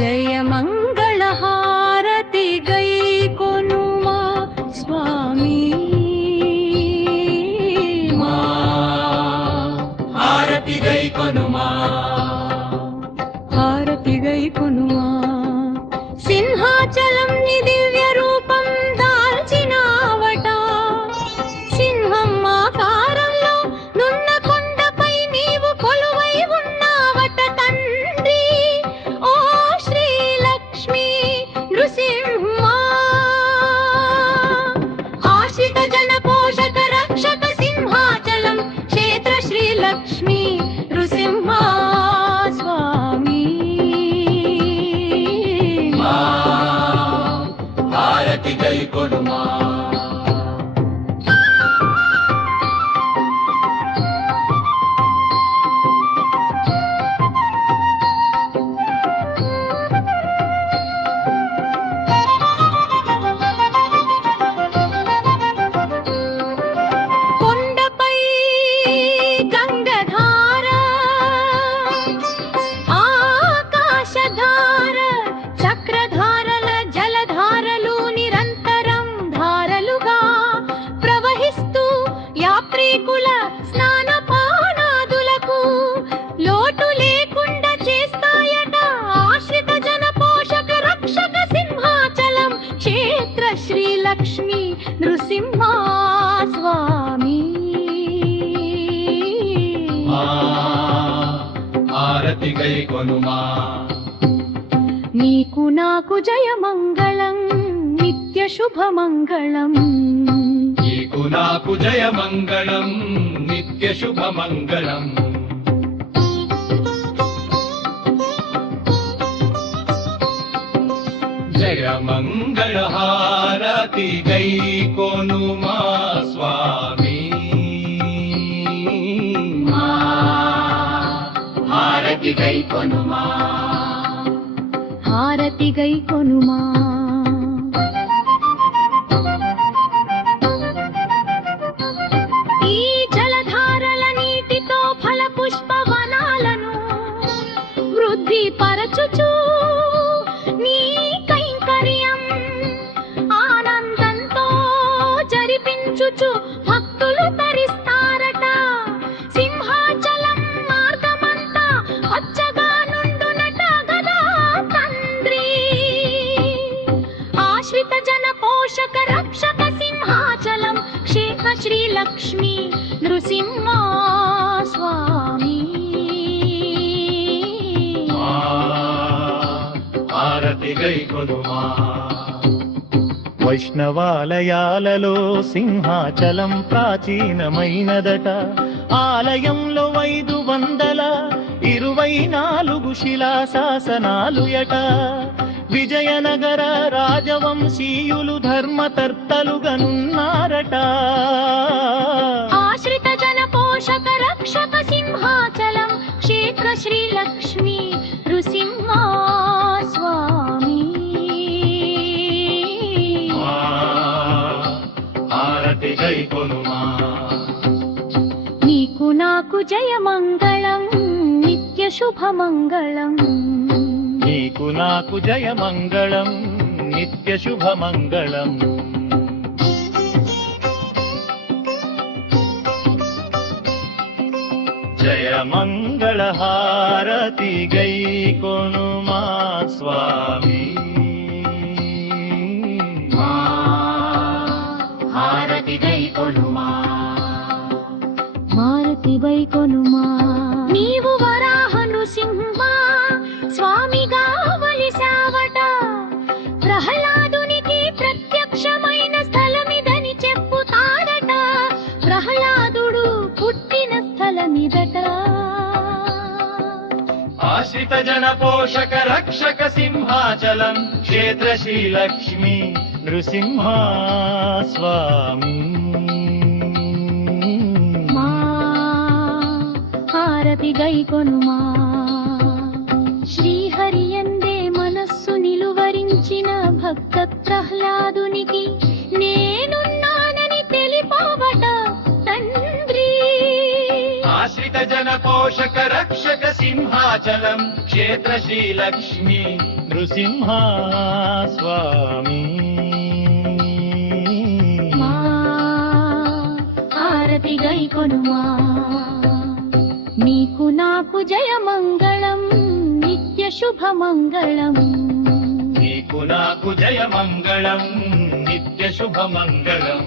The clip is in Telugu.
జయ మంగళ హారతి గై కొనుమా స్వామి మా హారతి గై కొనుమా హారతి గై కొనుమా సింహాచలం ని దివ్య రూపం దాల్చినావట సింహం ఆకారంలో నున్న కొండపై నీవు కొలువై ఉన్నావట తండ్రి ఓ శ్రీ లక్ష్మీ నృసింహ ఆశ్రిత జన పోషక రక్షక సింహాచలం క్షేత్ర శ్రీ లక్ష్మీ నృసింహ స్వామి హారతి గై కొనుమా కొండపై గంగధార ఆకాశధార చక్రధారల జలధారలు నిరంతరం ధారలుగా ప్రవహిస్తూ యాత్రికుల స్నానపానాదులకు లోటు లేకుండా చేస్తాయట ఆశ్రిత జన పోషక రక్షక సింహాచలం క్షేత్ర శ్రీ లక్ష్మీ నృసింహ స్వామి హారతి గై కొనుమా నీకు నాకు జయ మంగళం నిత్య శుభ మంగళం నీకు నాకు జయ మంగళం నిత్య శుభ మంగళం జయ మంగళ హారతి గై కొనుమా స్వామి హారతి గై కొనుమా హారతి గై కొనుమా ఈ జలధారల నీటితో ఫల పుష్ప వనాలను వృద్ధి పరచుచు నీ కైంకర్యం ఆనందంతో జరిపించుచు భక్తులు తరిస్తారట సింహాచలం మార్గమంతా పచ్చగా నుండునట గదా తండ్రి ఆశ్రిత జన పోషక రక్షక సింహాచలం క్షేత్ర శ్రీ లక్ష్మీ నృసింహ స్వామి హారతి గై కొనుమా వైష్ణవాలయాలలో సింహాచలం ప్రాచీనమైనదట ఆలయంలో 524 శిలాశాసనాలు యట విజయనగర రాజవంశీయులు ధర్మతర్తలుగనున్నారట ఆశ్రిత జన పోషక రక్షక సింహాచలం క్షేత్ర శ్రీ లక్ష్మీ నృసింహ స్వామి హారతి గై కొనుమా నీకు నాకు జయ మంగళం నిత్య శుభ మంగళం నీకు నాకు జయ మంగళం నిత్య శుభ మంగళం జయ మంగళ హారతి గై కొనుమా స్వామి హారతి గై కొనుమా హారతి వై కొనుమా నీవు వరాహ నృసింహ స్వామిగా వలిసావట ప్రహ్లాదునికి ప్రత్యక్షమైన స్థలమిదని చెప్పుతాడట ప్రహ్లాదుడు పుట్టిన స్థలమిదట ఆశ్రిత జన పోషక రక్షక సింహాచలం క్షేత్ర శ్రీ లక్ష్మీ నృసింహ స్వామి హారతి గై కొనుమా శ్రీహరియందే మనస్సు నిలువరించిన భక్త ప్రహ్లాదునికి నేనున్నానని తెలిపవట తండ్రి ఆశ్రిత జన పోషక రక్షక సింహాచలం క్షేత్ర శ్రీ లక్ష్మీ నృసింహ స్వామి మా హారతి గై కొనుమా నీకు నాకు జయమంగళం నిత్య శుభమంగళం నీకు నాకు జయమంగళం నిత్య శుభమంగళం